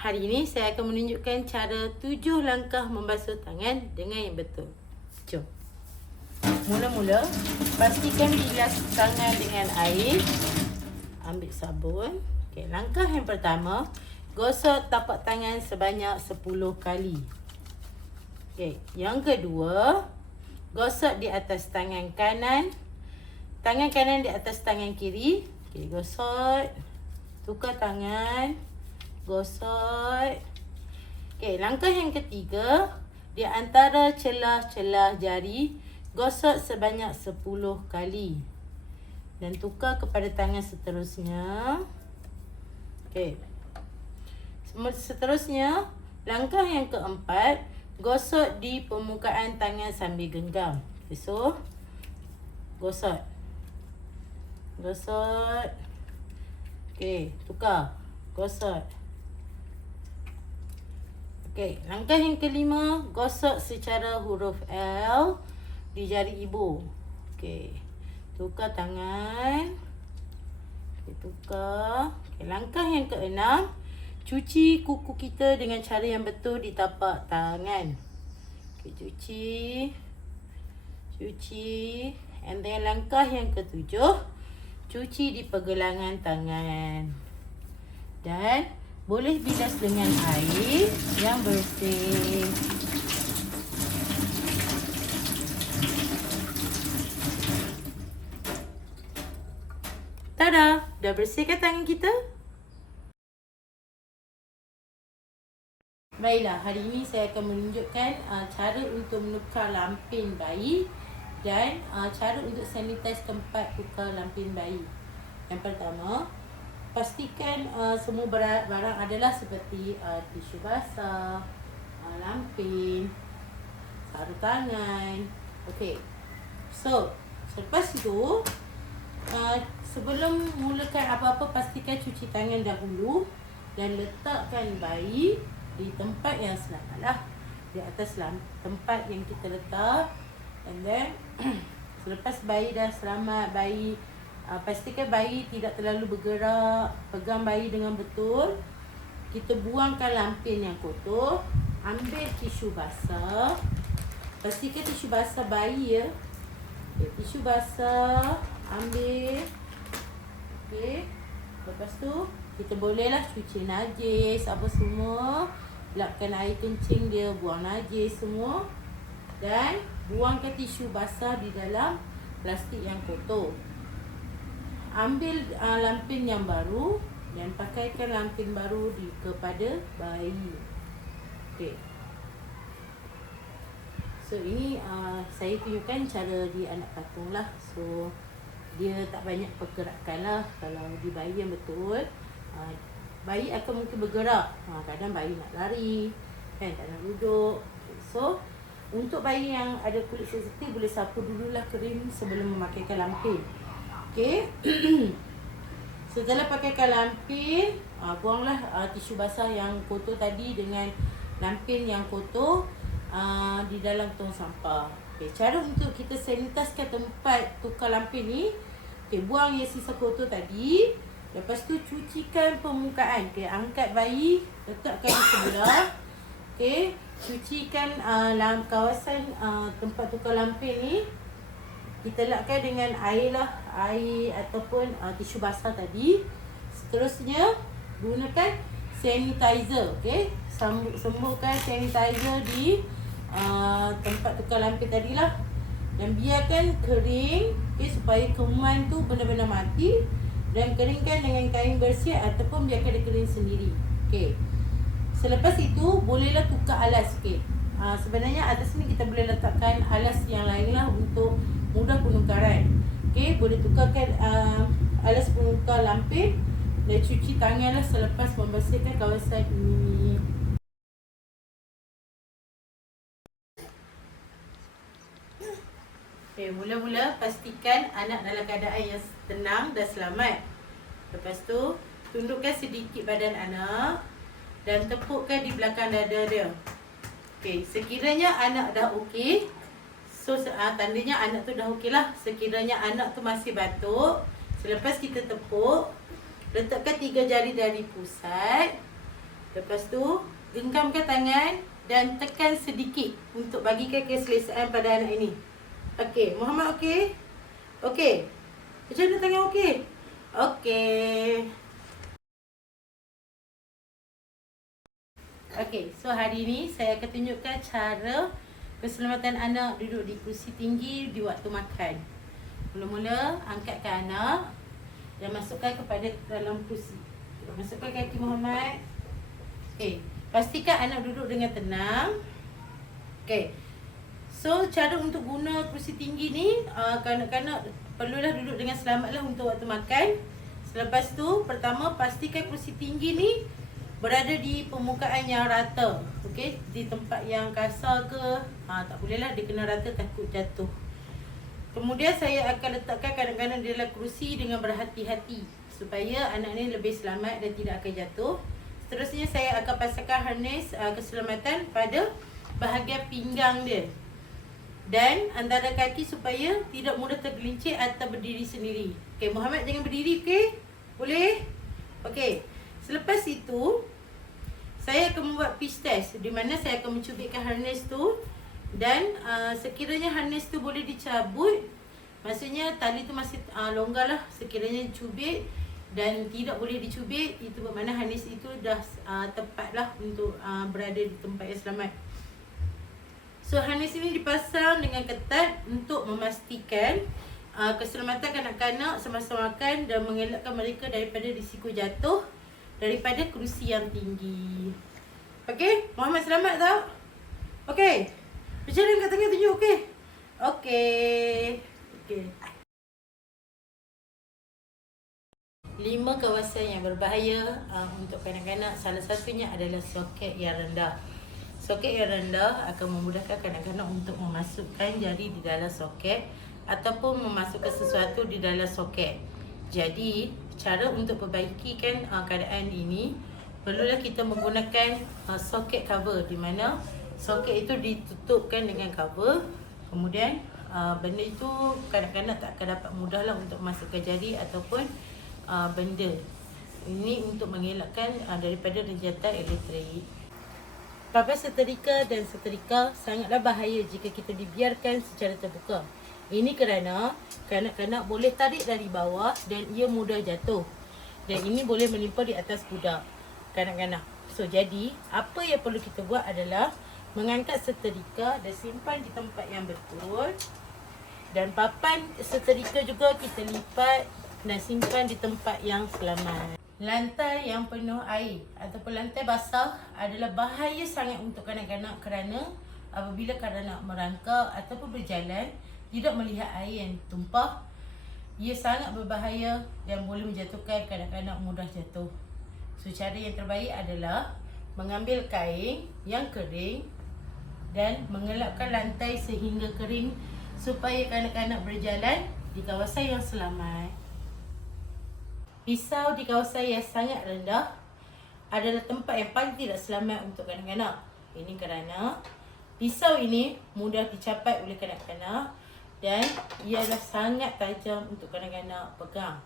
Hari ini saya akan menunjukkan cara 7 langkah membasuh tangan dengan yang betul. Jom. Mula-mula, pastikan bilas tangan dengan air. Ambil sabun. Okey, langkah yang pertama, gosok tapak tangan sebanyak 10 kali. Okey, yang kedua, gosok di atas tangan kanan. Tangan kanan di atas tangan kiri. Okey, gosok. Tukar tangan. Gosok. Okey, langkah yang ketiga, di antara celah-celah jari, gosok sebanyak 10 kali. Dan tukar kepada tangan seterusnya. Okey. Seterusnya, langkah yang keempat, gosok di permukaan tangan sambil genggam. Okay, so, gosok. Gosok. Okey, tukar. Gosok. Okey, langkah yang kelima, gosok secara huruf L di jari ibu. Okey, tukar tangan. Okey, tukar. Okey, langkah yang keenam, cuci kuku kita dengan cara yang betul di tapak tangan. Okey, cuci. Cuci. And then langkah yang ketujuh, cuci di pergelangan tangan. Dan boleh bilas dengan air yang bersih. Tada! Dah bersihkan tangan kita? Baiklah, hari ini saya akan menunjukkan cara untuk menukar lampin bayi dan cara untuk sanitize tempat tukar lampin bayi. Yang pertama, pastikan semua barang adalah seperti tisu basah, lampin, sarung tangan. Okey. So, selepas itu, sebelum mulakan apa-apa, pastikan cuci tangan dahulu dan letakkan bayi di tempat yang selamatlah, di atas tempat yang kita letak. And then selepas bayi dah selamat, pastikan bayi tidak terlalu bergerak. Pegang bayi dengan betul. Kita buangkan lampin yang kotor. Ambil tisu basah. Pastikan tisu basah bayi ya. Okay, tisu basah. Ambil. Okay. Lepas tu kita bolehlah cuci najis apa semua. Lapkan air kencing dia. Buang najis semua. Dan buangkan tisu basah di dalam plastik yang kotor. Ambil lampin yang baru dan pakaikan lampin baru kepada bayi. Okey. So ini saya tunjukkan cara di anak patung lah. So dia tak banyak pergerakan lah. Kalau di bayi yang betul, bayi akan mungkin bergerak. Kadang bayi nak lari, kan, tak nak duduk. Okay. So untuk bayi yang ada kulit sensitif, boleh sapu dululah kering sebelum memakaikan lampin. Okey. Setelah pakaikan lampin, buanglah tisu basah yang kotor tadi dengan lampin yang kotor di dalam tong sampah. Okey, cara untuk kita sanitizekan tempat tukar lampin ni, okey, buang yang sisa kotor tadi. Lepas tu cucikan permukaan. Okey, angkat bayi, letakkan di sebelah. Okey, cucikan kawasan tempat tukar lampin ni. Kita lakkan dengan air lah, air ataupun tisu basah tadi. Seterusnya, gunakan sanitizer. Okay? Semburkan sanitizer di tempat tukar lampin tadi lah. Dan biarkan kering, okay, supaya kuman tu benar-benar mati. Dan keringkan dengan kain bersih ataupun biarkan dia kering sendiri. Okay. Selepas itu, bolehlah tukar alas. Okay. Sebenarnya atas ni kita boleh letakkan alas yang lain lah untuk mudah penukaran. Okey, boleh tukarkan alas penukar lampin dan cuci tangan lah selepas membersihkan kawasan ini. Okey, mula-mula pastikan anak dalam keadaan yang tenang dan selamat. Lepas tu, tundukkan sedikit badan anak dan tepukkan di belakang dada dia. Okey, sekiranya anak dah okey, so tandanya anak tu dah okey lah. Sekiranya anak tu masih batuk, selepas kita tepuk, letakkan 3 jari dari pusat Lepas tu, genggamkan tangan dan tekan sedikit untuk bagikan keselesaan pada anak ini. Okey, Muhammad okey? Okey. Macam mana tangan okey? Okey. Okey, so hari ni saya akan tunjukkan cara keselamatan anak duduk di kerusi tinggi di waktu makan. Mula-mula, angkatkan anak dan masukkan kepada dalam kerusi. Masukkan kaki Muhammad. Okey, pastikan anak duduk dengan tenang. Okey. So, cara untuk guna kerusi tinggi ni, kanak-kanak perlulah duduk dengan selamatlah untuk waktu makan. Selepas tu, pertama pastikan kerusi tinggi ni berada di permukaan yang rata. Okey, di tempat yang kasar ke, tak bolehlah dia kena rata, takut jatuh. Kemudian saya akan letakkan kanak-kanak di dalam kerusi dengan berhati-hati supaya anak ni lebih selamat dan tidak akan jatuh. Seterusnya saya akan pasangkan harness keselamatan pada bahagian pinggang dia dan antara kaki supaya tidak mudah tergelincir atau berdiri sendiri. Okey, Muhammad jangan berdiri, okey? Boleh? Okey. Selepas itu, saya akan membuat pitch test di mana saya akan mencubitkan harness tu dan sekiranya harness tu boleh dicabut, maksudnya tali tu masih longgar lah. Sekiranya cubit dan tidak boleh dicubit, itu bermakna harness itu dah tepat lah untuk berada di tempat yang selamat. So, harness ini dipasang dengan ketat untuk memastikan keselamatan kanak-kanak semasa makan dan mengelakkan mereka daripada risiko jatuh daripada kerusi yang tinggi. Okey, Muhammad selamat tau? Okey. Macam mana kat tengah tunjuk, okey? Okey. Okey. 5 kawasan yang berbahaya untuk kanak-kanak. Salah satunya adalah soket yang rendah. Soket yang rendah akan memudahkan kanak-kanak untuk memasukkan jari di dalam soket ataupun memasukkan sesuatu di dalam soket. Jadi, cara untuk perbaikikan keadaan ini, perlulah kita menggunakan soket cover di mana soket itu ditutupkan dengan cover. Kemudian, benda itu kanak-kanak tak akan dapat mudahlah untuk memasukkan jari ataupun benda. Ini untuk mengelakkan daripada rejatan elektrik. Papan setrika dan setrika sangatlah bahaya jika kita dibiarkan secara terbuka. Ini kerana kanak-kanak boleh tarik dari bawah dan ia mudah jatuh. Dan ini boleh menimpa di atas budak kanak-kanak. So, jadi apa yang perlu kita buat adalah mengangkat setrika dan simpan di tempat yang betul. Dan papan setrika juga kita lipat dan simpan di tempat yang selamat. Lantai yang penuh air ataupun lantai basah adalah bahaya sangat untuk kanak-kanak kerana apabila kanak-kanak merangkak ataupun berjalan tidak melihat air yang tumpah, ia sangat berbahaya dan boleh menjatuhkan kanak-kanak mudah jatuh. So, cara yang terbaik adalah mengambil kain yang kering dan mengelapkan lantai sehingga kering supaya kanak-kanak berjalan di kawasan yang selamat. Pisau di kawasan yang sangat rendah adalah tempat yang paling tidak selamat untuk kanak-kanak. Ini kerana pisau ini mudah dicapai oleh kanak-kanak dan ia adalah sangat tajam untuk kanak-kanak pegang.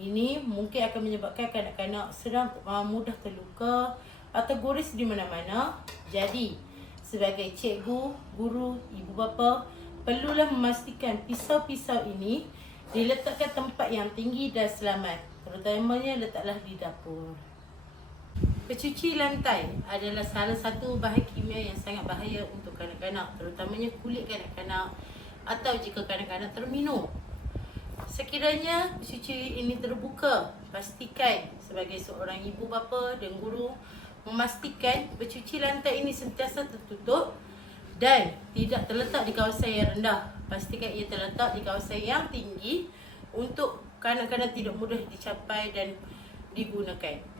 Ini mungkin akan menyebabkan kanak-kanak sedang mudah terluka atau gores di mana-mana. Jadi, sebagai cikgu, guru, ibu bapa, perlulah memastikan pisau-pisau ini diletakkan tempat yang tinggi dan selamat. Terutamanya letaklah di dapur. Pencuci lantai adalah salah satu bahan kimia yang sangat bahaya untuk kanak-kanak, terutamanya kulit kanak-kanak atau jika kanak-kanak terminum. Sekiranya pencuci ini terbuka, pastikan sebagai seorang ibu bapa dan guru memastikan pencuci lantai ini sentiasa tertutup dan tidak terletak di kawasan yang rendah. Pastikan ia terletak di kawasan yang tinggi untuk kanak-kanak tidak mudah dicapai dan digunakan.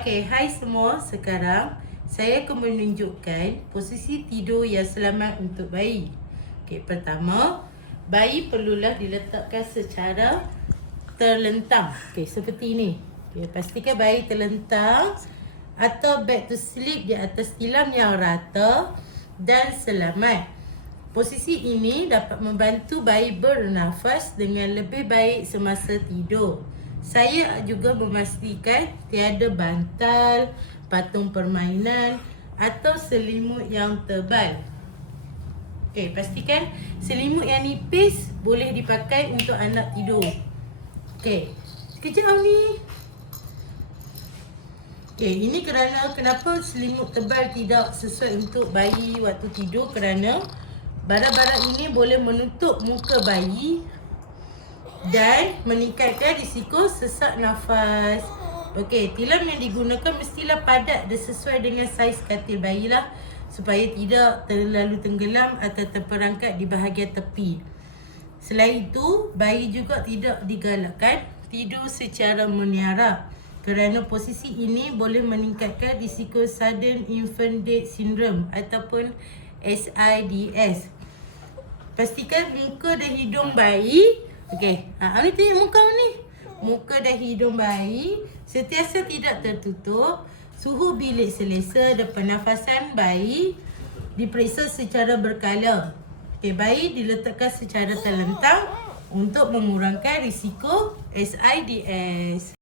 Okay, hai semua. Sekarang saya akan menunjukkan posisi tidur yang selamat untuk bayi. Okay, pertama, bayi perlulah diletakkan secara terlentang. Okay, seperti ini. Okay, pastikan bayi terlentang atau back to sleep di atas tilam yang rata dan selamat. Posisi ini dapat membantu bayi bernafas dengan lebih baik semasa tidur. Saya juga memastikan tiada bantal, patung permainan atau selimut yang tebal. Okey, pastikan selimut yang nipis boleh dipakai untuk anak tidur. Okey, sekejap ni. Okey, ini kenapa selimut tebal tidak sesuai untuk bayi waktu tidur, kerana barang-barang ini boleh menutup muka bayi dan meningkatkan risiko sesak nafas. Okey, tilam yang digunakan mestilah padat dan sesuai dengan saiz katil bayi lah, supaya tidak terlalu tenggelam atau terperangkap di bahagian tepi. Selain itu, bayi juga tidak digalakkan tidur secara meniarap, kerana posisi ini boleh meningkatkan risiko sudden infant death syndrome ataupun SIDS. Pastikan muka dan hidung bayi, okey, ni tengok muka ni. Muka dan hidung bayi sentiasa tidak tertutup. Suhu bilik selesa dan pernafasan bayi diperiksa secara berkala. Okey, bayi diletakkan secara terlentang untuk mengurangkan risiko SIDS.